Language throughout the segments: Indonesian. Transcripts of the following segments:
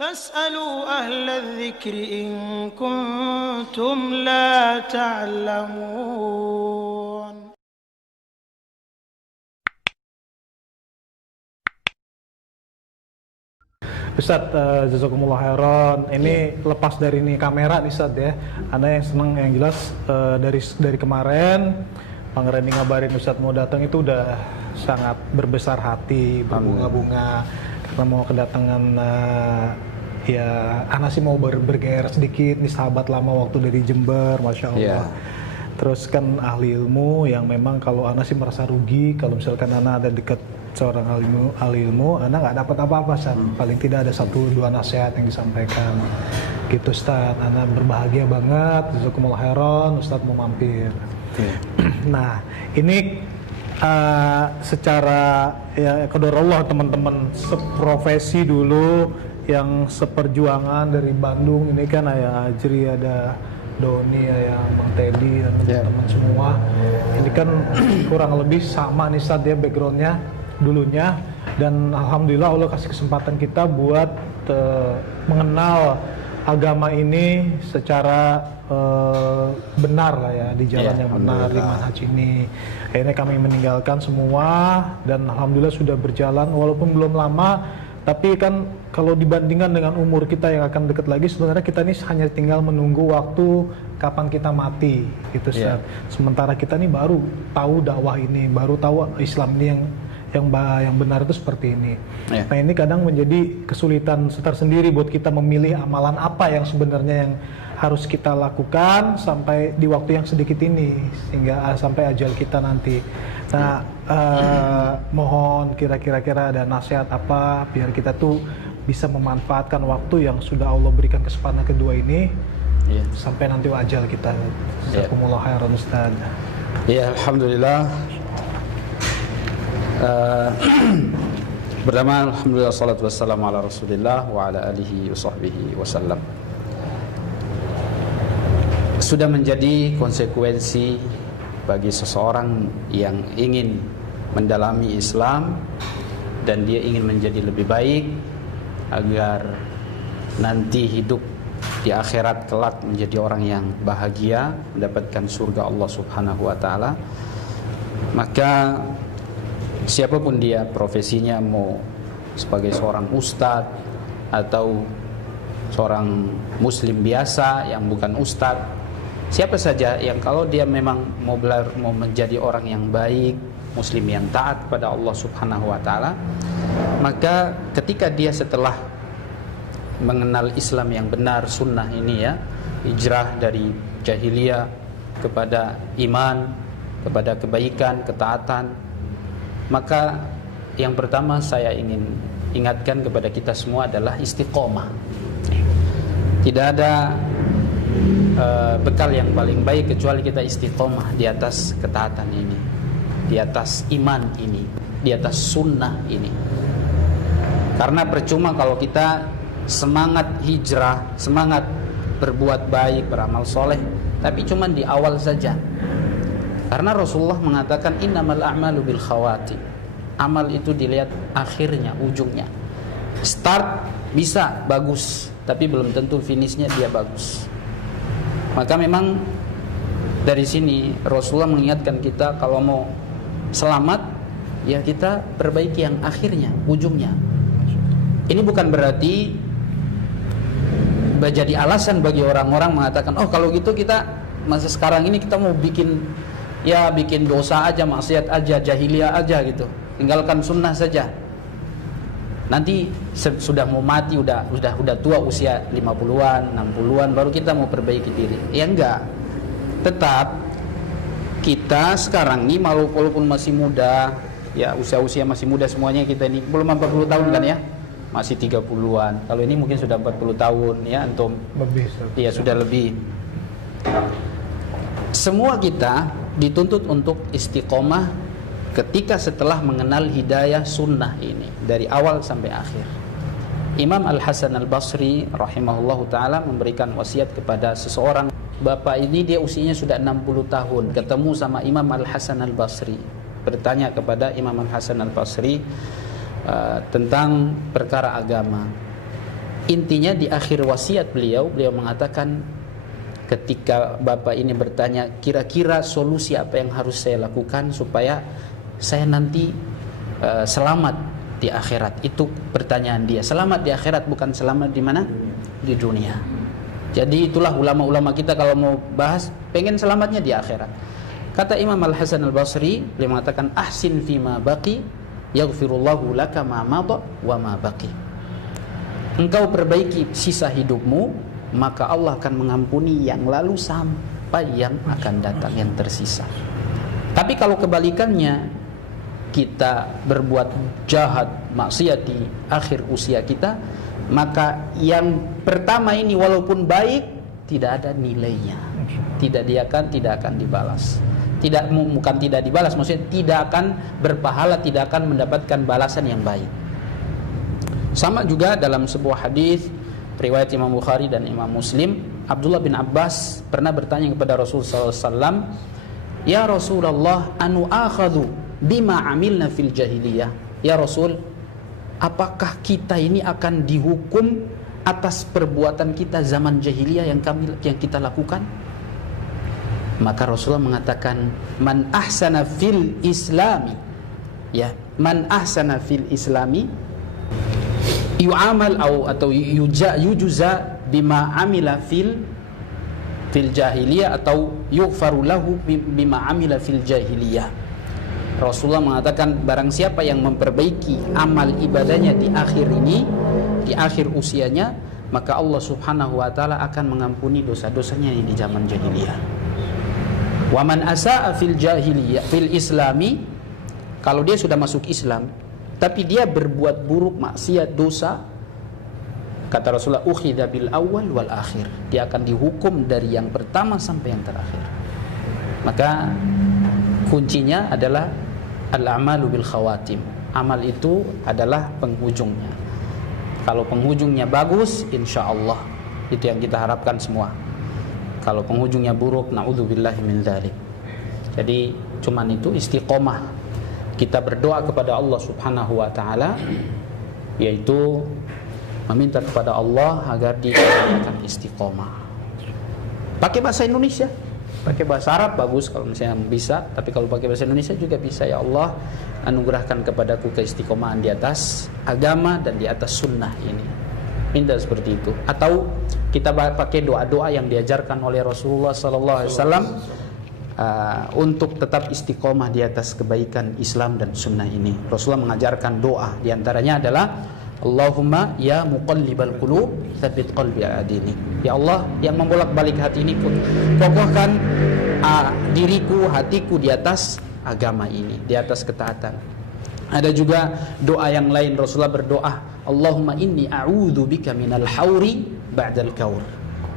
فاسألوا أهل الذكر إن كنتم لا تعلمون. Ustadz, jazakumullah khairan. Ini lepas dari ini kamera nih Ustadz ya. Anda yang seneng yang jelas dari kemarin Pangeran ngabarin Ustadz mau datang itu udah sangat berbesar hati, berbunga-bunga karena mau kedatangan ya Ana sih mau bergairah sedikit nih, sahabat lama waktu dari Jember, Masya Allah. Terus kan ahli ilmu yang memang kalau Ana sih merasa rugi kalau misalkan Ana ada dekat seorang ahli ilmu, Ana nggak dapat apa-apa, paling tidak ada 1-2 nasihat yang disampaikan gitu Ustaz. Ana berbahagia banget, jazakumullah khairan, Ustaz mau mampir. Nah ini secara ya qadarullah teman-teman seprofesi dulu yang seperjuangan dari Bandung ini kan ada Ajri, ada Doni, ya Bang Teddy dan teman-teman semua. Ini kan kurang lebih sama nih Ustaz ya backgroundnya dulunya, dan alhamdulillah Allah kasih kesempatan kita buat mengenal agama ini secara benar lah ya, di jalan yang benar, di manhaj ini. Akhirnya kami meninggalkan semua dan alhamdulillah sudah berjalan walaupun belum lama, tapi kan kalau dibandingkan dengan umur kita yang akan dekat lagi, sebenarnya kita ini hanya tinggal menunggu waktu kapan kita mati gitu Ustaz. Sementara kita ini baru tahu dakwah ini, baru tahu Islam ini yang benar itu seperti ini. Nah ini kadang menjadi kesulitan tersendiri buat kita memilih amalan apa yang sebenarnya yang harus kita lakukan sampai di waktu yang sedikit ini sehingga sampai ajal kita nanti. Nah mohon kira-kira ada nasihat apa biar kita tuh bisa memanfaatkan waktu yang sudah Allah berikan kesempatan kedua ini sampai nanti ajal kita. Jazakumullah khairan Ustaz. Ya alhamdulillah. Pertama alhamdulillah salatu wassalamu ala Rasulillah wa ala alihi wa sahbihi wasallam. Sudah menjadi konsekuensi bagi seseorang yang ingin mendalami Islam dan dia ingin menjadi lebih baik agar nanti hidup di akhirat kelak menjadi orang yang bahagia, mendapatkan surga Allah Subhanahu wa taala. Maka siapapun dia profesinya, mau sebagai seorang ustadz atau seorang muslim biasa yang bukan ustadz, siapa saja yang kalau dia memang mau menjadi orang yang baik, muslim yang taat kepada Allah Subhanahu wa taala, maka ketika dia setelah mengenal Islam yang benar, sunnah ini ya, hijrah dari jahiliyah kepada iman, kepada kebaikan, ketaatan, maka yang pertama saya ingin ingatkan kepada kita semua adalah istiqomah. Tidak ada bekal yang paling baik kecuali kita istiqomah di atas ketaatan ini, di atas iman ini, di atas sunnah ini. Karena percuma kalau kita semangat hijrah, semangat berbuat baik, beramal soleh, tapi cuma di awal saja. Karena Rasulullah mengatakan innamal a'malu bil khawati. Amal itu dilihat akhirnya, ujungnya. Start bisa bagus, tapi belum tentu finishnya dia bagus. Maka memang dari sini Rasulullah mengingatkan kita kalau mau selamat, ya kita perbaiki yang akhirnya, ujungnya. Ini bukan berarti jadi alasan bagi orang-orang mengatakan, oh kalau gitu kita masa sekarang ini kita mau bikin dosa aja, maksiat aja, jahiliyah aja gitu, tinggalkan sunnah saja. Nanti sudah mau mati, udah tua, usia 50-an, 60-an, baru kita mau perbaiki diri. Ya enggak. Tetap kita sekarang ini walaupun masih muda, ya usia masih muda semuanya kita ini, belum 40 tahun kan ya, masih 30-an. Kalau ini mungkin sudah 40 tahun ya, antum lebih. Iya sudah lebih. Semua kita dituntut untuk istiqomah ketika setelah mengenal hidayah sunnah ini dari awal sampai akhir. Imam Al-Hasan Al-Basri rahimahullahu ta'ala memberikan wasiat kepada seseorang. Bapak ini dia usianya sudah 60 tahun, ketemu sama Imam Al-Hasan Al-Basri, bertanya kepada Imam Al-Hasan Al-Basri tentang perkara agama. intinya di akhir wasiat beliau mengatakan, ketika bapak ini bertanya, kira-kira solusi apa yang harus saya lakukan supaya saya nanti selamat di akhirat. Itu pertanyaan dia. Selamat di akhirat, bukan selamat di mana? Di dunia. Jadi itulah ulama-ulama kita kalau mau bahas, pengen selamatnya di akhirat. Kata Imam Al-Hasan Al-Basri, beliau mengatakan, ahsin fima baqi yaghfirullahu laka ma madha wa ma baqi. Engkau perbaiki sisa hidupmu, maka Allah akan mengampuni yang lalu sampai yang akan datang, yang tersisa. Tapi kalau kebalikannya, kita berbuat jahat, maksiat di akhir usia kita, maka yang pertama ini walaupun baik, tidak ada nilainya. Tidak akan dibalas. Bukan tidak dibalas, maksudnya tidak akan berpahala, tidak akan mendapatkan balasan yang baik. Sama juga dalam sebuah hadis riwayat Imam Bukhari dan Imam Muslim, Abdullah bin Abbas pernah bertanya kepada Rasulullah SAW, ya Rasulullah, anu akhadhu bima amilna fil jahiliyah. Ya Rasul, apakah kita ini akan dihukum atas perbuatan kita zaman jahiliyah yang kita lakukan? Maka Rasulullah mengatakan, man ahsana fil islami, ya, man ahsana fil islami yu'amal atau yujza bima amila fil jahiliyah, atau yughfaru lahu bima amila fil jahiliyah. Rasulullah mengatakan, barang siapa yang memperbaiki amal ibadahnya di akhir ini, di akhir usianya, maka Allah Subhanahu wa taala akan mengampuni dosa-dosanya di zaman jahiliyah. Wa man asaa fil jahiliyah fil islami, kalau dia sudah masuk Islam tapi dia berbuat buruk, maksiat, dosa, kata Rasulullah, ukhidha bil awal wal akhir, dia akan dihukum dari yang pertama sampai yang terakhir. Maka kuncinya adalah al-a'malu bil khawatim. Amal itu adalah penghujungnya. Kalau penghujungnya bagus, insya Allah itu yang kita harapkan semua. Kalau penghujungnya buruk, na'udzubillahi min dzalik. Jadi cuman itu istiqomah. Kita berdoa kepada Allah Subhanahu wa taala, yaitu meminta kepada Allah agar dikaruniakan istiqomah. Pakai bahasa Indonesia, pakai bahasa Arab bagus kalau misalnya bisa, tapi kalau pakai bahasa Indonesia juga bisa. Ya Allah, anugerahkan kepadaku keistiqomahan di atas agama dan di atas sunnah ini. Minta seperti itu. Atau kita pakai doa-doa yang diajarkan oleh Rasulullah sallallahu alaihi wasallam untuk tetap istiqomah di atas kebaikan Islam dan sunnah ini. Rasulullah mengajarkan doa, di antaranya adalah Allahumma ya muqallibal qulub tsabbit qalbi ala dinik. Ya Allah yang membolak-balik hati ini, kokohkan diriku, hatiku di atas agama ini, di atas ketaatan. Ada juga doa yang lain, Rasulullah berdoa, Allahumma inni a'udzubika minal hauri ba'dal kaur.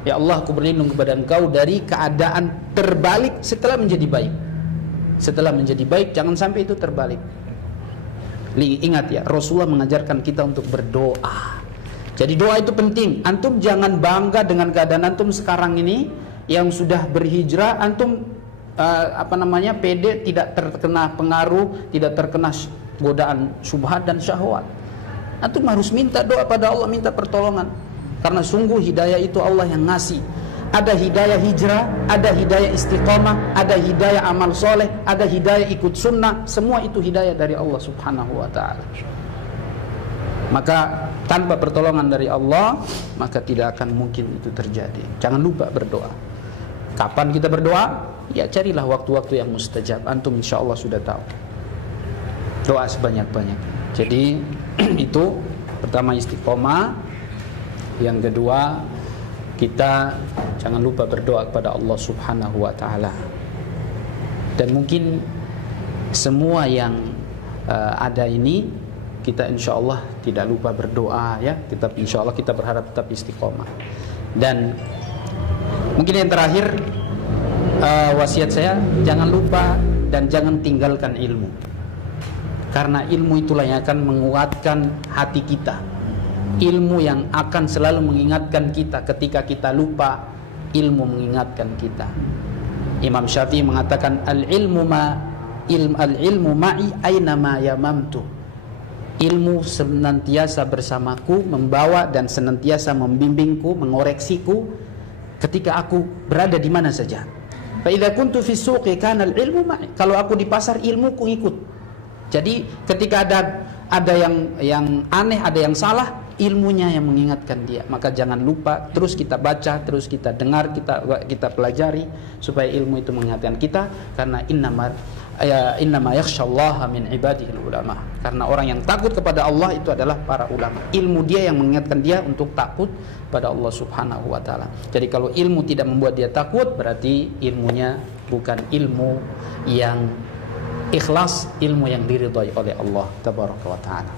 Ya Allah, aku berlindung kepada Engkau dari keadaan terbalik setelah menjadi baik. Setelah menjadi baik, jangan sampai itu terbalik. Ingat ya, Rasulullah mengajarkan kita untuk berdoa. Jadi doa itu penting. Antum jangan bangga dengan keadaan antum sekarang ini yang sudah berhijrah. Antum pede, tidak terkena pengaruh, tidak terkena godaan syubhat dan syahwat. Antum harus minta doa pada Allah, minta pertolongan. Karena sungguh hidayah itu Allah yang ngasih. Ada hidayah hijrah, ada hidayah istiqomah, ada hidayah amal soleh, ada hidayah ikut sunnah. Semua itu hidayah dari Allah Subhanahu wa ta'ala. Maka tanpa pertolongan dari Allah, maka tidak akan mungkin itu terjadi. Jangan lupa berdoa. Kapan kita berdoa? Ya carilah waktu-waktu yang mustajab. Antum insya Allah sudah tahu. Doa sebanyak-banyak. Jadi itu pertama istiqomah. Yang kedua, kita jangan lupa berdoa kepada Allah Subhanahu wa ta'ala. Dan mungkin semua yang ada ini, kita insya Allah tidak lupa berdoa ya. Kita insya Allah kita berharap tetap istiqomah. Dan mungkin yang terakhir, wasiat saya, jangan lupa dan jangan tinggalkan ilmu. Karena ilmu itulah yang akan menguatkan hati kita. Ilmu yang akan selalu mengingatkan kita. Ketika kita lupa, ilmu mengingatkan kita. Imam Syafi'i mengatakan, al-ilmu ma'i aina ma yamamtu. ilmu senantiasa bersamaku, membawa dan senantiasa membimbingku, mengoreksiku ketika aku berada di mana saja. Fa idza kuntu fi suqi kana al-ilmu ma'i. Kalau aku di pasar, ilmuku ikut. Jadi ketika ada yang aneh, ada yang salah, ilmunya yang mengingatkan dia. Maka jangan lupa, terus kita baca, terus kita dengar, kita pelajari supaya ilmu itu mengingatkan kita. Karena innama yakhsyallaha min ibadihil ulama. Karena orang yang takut kepada Allah itu adalah para ulama. Ilmu dia yang mengingatkan dia untuk takut pada Allah Subhanahu wa taala. Jadi kalau ilmu tidak membuat dia takut, berarti ilmunya bukan ilmu yang ikhlas, ilmu yang diridhai oleh Allah tabaraka wa taala.